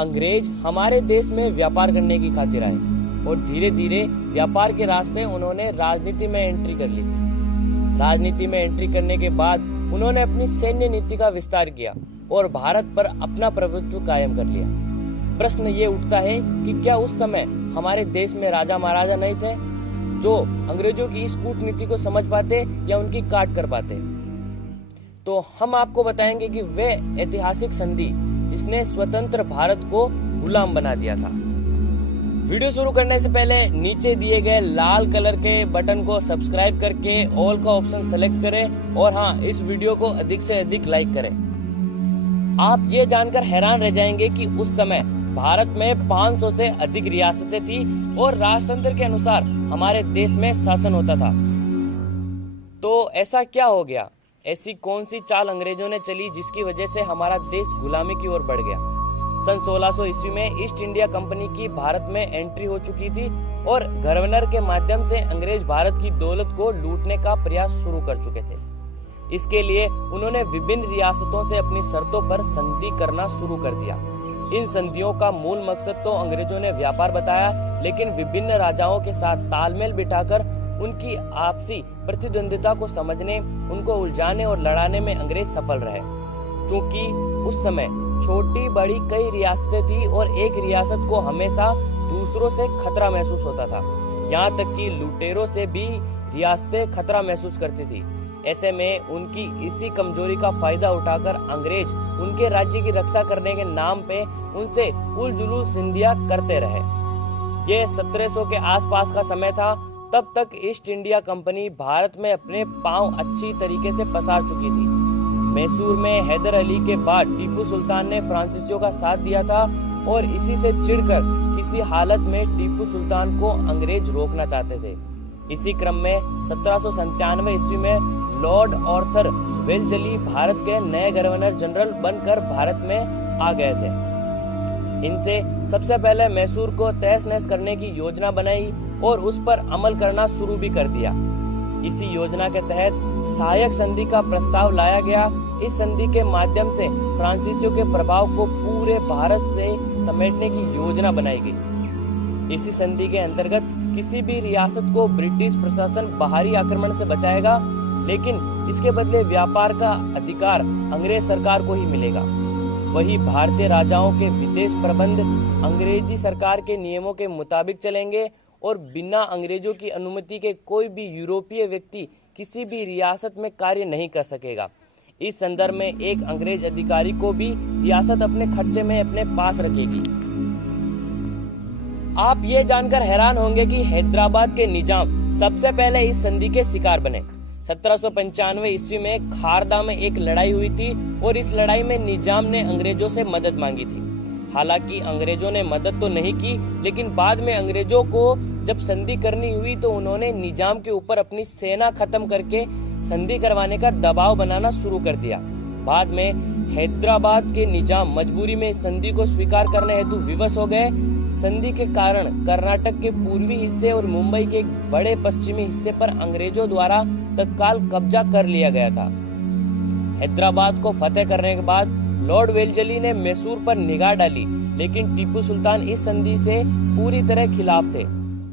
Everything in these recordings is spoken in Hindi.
अंग्रेज हमारे देश में व्यापार करने की खातिर आए और धीरे धीरे व्यापार के रास्ते उन्होंने राजनीति में एंट्री कर ली थी। राजनीति में एंट्री करने के बाद उन्होंने अपनी सैन्य नीति का विस्तार किया और भारत पर अपना प्रभुत्व कायम कर लिया। प्रश्न ये उठता है कि क्या उस समय हमारे देश में राजा महाराजा नहीं थे जो अंग्रेजों की इस कूटनीति को समझ पाते या उनकी काट कर पाते? तो हम आपको बताएंगे कि वे ऐतिहासिक संधि जिसने स्वतंत्र भारत को गुलाम बना दिया था। वीडियो शुरू करने से पहले नीचे दिए गए लाल कलर के बटन को सब्सक्राइब करके ऑल का ऑप्शन सेलेक्ट करें और हाँ, इस वीडियो को अधिक से अधिक लाइक करें। आप ये जानकर हैरान रह जाएंगे कि उस समय भारत में 500 से अधिक रियासतें थी और राजतंत्र के अनुसार हमारे देश में शासन होता था। तो ऐसा क्या हो गया? ऐसी कौन सी चाल अंग्रेजों ने चली जिसकी वजह से हमारा देश गुलामी की ओर बढ़ गया? सन 1600 ईस्वी में ईस्ट इंडिया कंपनी की भारत में एंट्री हो चुकी थी और गवर्नर के माध्यम से अंग्रेज भारत की दौलत को लूटने का प्रयास शुरू कर चुके थे। इसके लिए उन्होंने विभिन्न रियासतों से अपनी शर्तों पर संधि करना शुरू कर दिया। इन संधियों का मूल मकसद तो अंग्रेजों ने व्यापार बताया, लेकिन विभिन्न राजाओं के साथ तालमेल बिठाकर उनकी आपसी प्रतिद्वंदिता को समझने, उनको उलझाने और लड़ाने में अंग्रेज सफल रहे। क्योंकि उस समय छोटी बड़ी कई रियासतें थी और एक रियासत को हमेशा दूसरों से खतरा महसूस होता था। यहाँ तक कि लुटेरों से भी रियासतें खतरा महसूस करती थी। ऐसे में उनकी इसी कमजोरी का फायदा उठाकर अंग्रेज उनके राज्य की रक्षा करने के नाम पे उनसे उल जुलूल संधियां करते रहे। ये 1700 के आसपास का समय था। तब तक ईस्ट इंडिया कंपनी भारत में अपने पांव अच्छी तरीके से पसार चुकी थी। मैसूर में हैदर अली के बाद टीपू सुल्तान ने फ्रांसीसियों का साथ दिया था और इसी से चिढ़कर किसी हालत में टीपू सुल्तान को अंग्रेज रोकना चाहते थे। इसी क्रम में 1797 ईस्वी में लॉर्ड आर्थर वेलजली भारत के नए गवर्नर जनरल बनकर भारत में आ गए थे। इनसे सबसे पहले मैसूर को तहस नहस करने की योजना बनाई और उस पर अमल करना शुरू भी कर दिया। इसी योजना के तहत सहायक संधि का प्रस्ताव लाया गया। इस संधि के माध्यम से फ्रांसीसियों के प्रभाव को पूरे भारत से समेटने की योजना बनाई गई। इसी संधि के अंतर्गत किसी भी रियासत को ब्रिटिश प्रशासन बाहरी आक्रमण से बचाएगा, लेकिन इसके बदले व्यापार का अधिकार अंग्रेज सरकार को ही मिलेगा। वही भारतीय राजाओं के विदेश प्रबंध अंग्रेजी सरकार के नियमों के मुताबिक चलेंगे और बिना अंग्रेजों की अनुमति के कोई भी यूरोपीय व्यक्ति किसी भी रियासत में कार्य नहीं कर सकेगा। इस संदर्भ में एक अंग्रेज अधिकारी को भी रियासत अपने खर्चे में अपने पास रखेगी। आप ये जानकर हैरान होंगे कि हैदराबाद के निजाम सबसे पहले इस संधि के शिकार बने। 1795 ईस्वी में खारदा में एक लड़ाई हुई थी और इस लड़ाई में निजाम ने अंग्रेजों से मदद मांगी थी। हालांकि अंग्रेजों ने मदद तो नहीं की, लेकिन बाद में अंग्रेजों को जब संधि करनी हुई तो उन्होंने निजाम के ऊपर अपनी सेना खत्म करके संधि करवाने का दबाव बनाना शुरू कर दिया। बाद में हैदराबाद के निजाम मजबूरी में इस संधि को स्वीकार करने हेतु विवश हो गए। संधि के कारण कर्नाटक के पूर्वी हिस्से और मुंबई के एक बड़े पश्चिमी हिस्से पर अंग्रेजों द्वारा तत्काल कब्जा कर लिया गया था। हैदराबाद को फतेह करने के बाद लॉर्ड वेलजली ने मैसूर पर निगाह डाली, लेकिन टीपू सुल्तान इस संधि से पूरी तरह खिलाफ थे।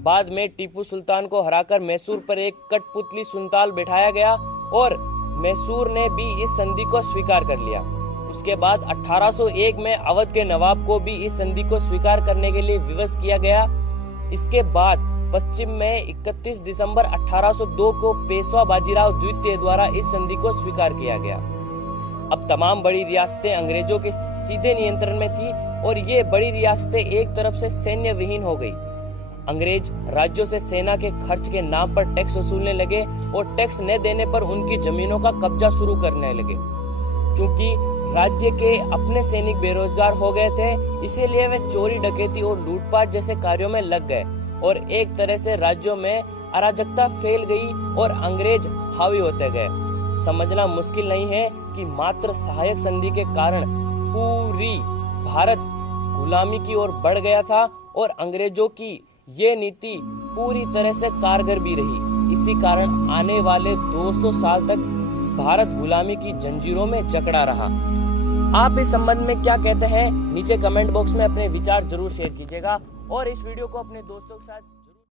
बाद में टीपू सुल्तान को हराकर मैसूर पर एक कठपुतली सुल्तान बिठाया गया और मैसूर ने भी इस संधि को स्वीकार कर लिया। उसके बाद 1801 में अवध के नवाब को भी इस संधि को स्वीकार करने के लिए विवश किया गया। इसके बाद पश्चिम में 31 दिसंबर 1802 को पेशवा बाजीराव द्वितीय द्वारा इस संधि को स्वीकार किया गया। अब तमाम बड़ी रियासतें अंग्रेजों के सीधे नियंत्रण में थी और ये बड़ी रियासतें एक तरफ से सैन्य विहीन हो गई। अंग्रेज राज्यों से सेना के खर्च के नाम पर टैक्स वसूलने लगे और टैक्स न देने पर उनकी जमीनों का कब्जा शुरू करने लगे। क्योंकि राज्य के अपने सैनिक बेरोजगार हो गए थे, इसीलिए वे चोरी डकैती और लूटपाट जैसे कार्यों में लग गए और एक तरह से राज्यों में अराजकता फैल गई और अंग्रेज हावी होते गए। समझना मुश्किल नहीं है कि मात्र सहायक संधि के कारण पूरी भारत गुलामी की ओर बढ़ गया था और अंग्रेजों की ये नीति पूरी तरह से कारगर भी रही। इसी कारण आने वाले 200 साल तक भारत गुलामी की जंजीरों में जकड़ा रहा। आप इस संबंध में क्या कहते हैं नीचे कमेंट बॉक्स में अपने विचार जरूर शेयर कीजिएगा और इस वीडियो को अपने दोस्तों के साथ